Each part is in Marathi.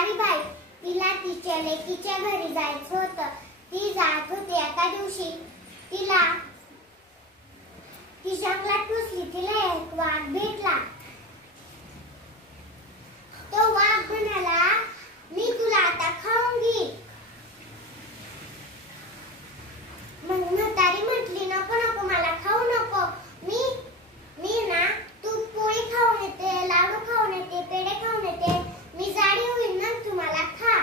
म्हातारी बाई तिला तिच्या लेकीच्या घरी जायचं होतं. ती जात होती. एका दिवशी तिला ती जंगलात घुसली. तिला एक वाघ भेटला. तो वाघ म्हणाला, मी तुला आता खाऊन घेईन. मग म्हातारी म्हटली, नको नको, मला खाऊ नको. मी ना तूप पोळी खाऊन येते, लाडू खाऊन येते, पेढे खाऊन येते. मी जाडी होईल ना, तू मला खा.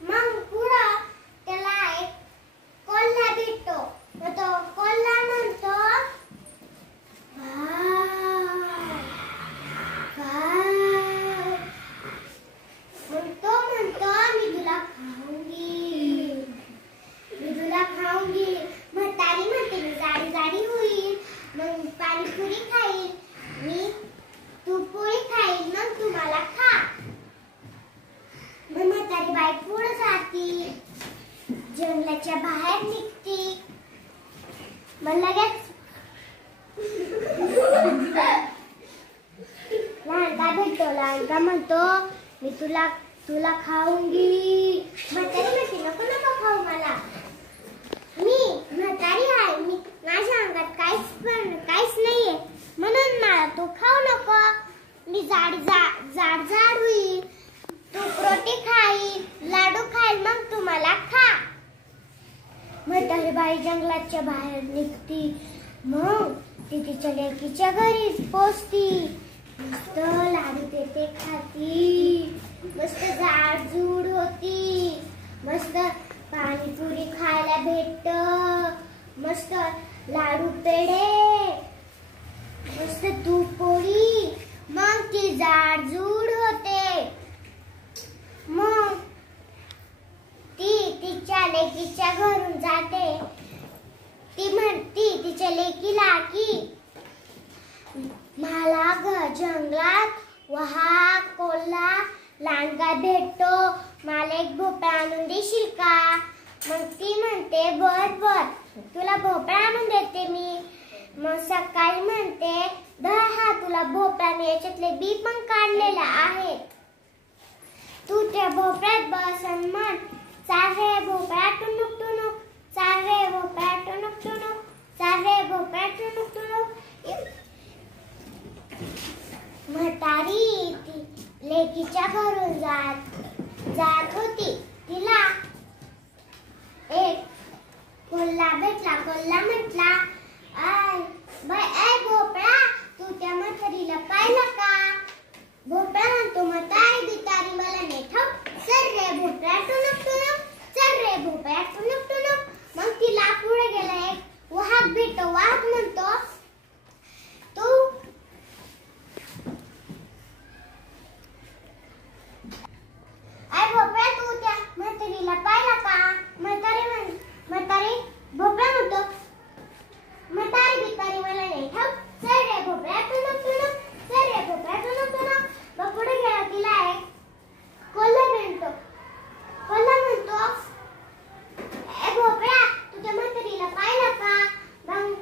मग पुढं त्याला एक कोल्हा भेटतो. मग तो कोल्हा म्हणतो, तो म्हणतो, मी तुला खाऊंगी, मी तुला खाऊंगी. म्हातारी म्हणते, मी जाडी जाडी होईल, मग पाणीपुरी खाईल, मी तूप पोळी खाईल, मग तू मला खा. मग म्हातारी बाई पुढे जाती, जंगलाच्या बाहेर निघती. मग लगेच लहानका भेटतो. लहानका म्हणतो, मी तुला खाऊंगी. म्हातारी म्हणते, नको नको खाऊ मला, मी म्हातारी आहे, मी माझ्या अंगात काहीच नाहीये, म्हणून मला तू खाऊ नको. मी जाड होईल, तू रोटी खाईल, लाडू खाईल, मग तू मला खा. म्हातारी बाई जंगलाच्या बाहेर निघती. मग ती तिच्या लेकीच्या घरी पोचती. मस्त लाडू ते खाती, मस्त जाडजूड होती, मस्त पाणीपुरी खायला भेटत, मस्त लाडू पेढे, मस्त तूप पोळी. मग ती जाडजूड होते. मग ती तिच्या लेकीच्या घरून जाते. ती म्हणती तिच्या लेकीला की मला जंगलात वाघ, कोल्हा, लांडगा भेटतो, मला एक भोपळा आणून देशील का? मग ती म्हणते, बर तुला भोपळा आणून देते मी. मग सकाळी म्हणते, हा तुला भोपळा, मी याच्यातले बी पण काढलेले आहे, तू त्या भोपळ्यात बस आणि म्हण, चाल रे भोपळा टुनुक टुनुक, चाल रे भोपळा टुनुक टुनुक, चाल रे भोपळा टुनुक टुनुक. म्हातारी ती लेकीच्या घरून जात होती. तिला एक कोल्हा भेटला. कोल्हा म्हटला, ऐ भोपळा, तू त्या म्हातारीला पाहिलं का? भोपळा म्हणतो, म्हातारी बितारी मला नाही ठाऊक, चल रे भोपळा टुनुक टुनुक, चल रे भोपळा टुनुक टुनुक. मग तिला पुढे गेला एक वाघ भेटतो. वाघ म्हणतो, तू भोपळा, तू त्या म्हातारीला पाहिला का? म्हातारी भोपळा म्हणतो, म्हातारी बितारी मला नाही ठाऊक, चल रे भोपळा टुनुक टुनुक, चल रे भोपळा टुनुक टुनुक. मग पुढे गेला तिला एक कोल्हा भेटतो. कोल्हा म्हणतो, ए भोपळा, तू त्या म्हातारीला पाहिला का? मग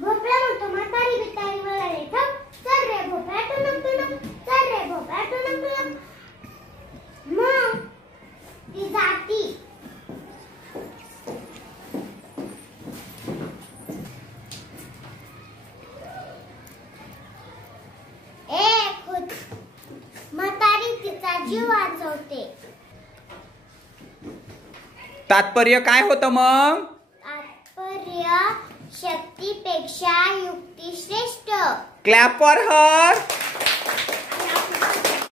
भोपळा म्हणतो, म्हातारी बितारी मला नाही ठाऊक, चल रे भोपळा टुनुक टुनुक, चल रे भोपळा टुनुक टुनुक. मग ती जाती. म्हातारी तिचा जीव वाचवते. तात्पर्य काय होतं मग? तात्पर्य, शक्तीपेक्षा युक्ती श्रेष्ठ. Clap for her.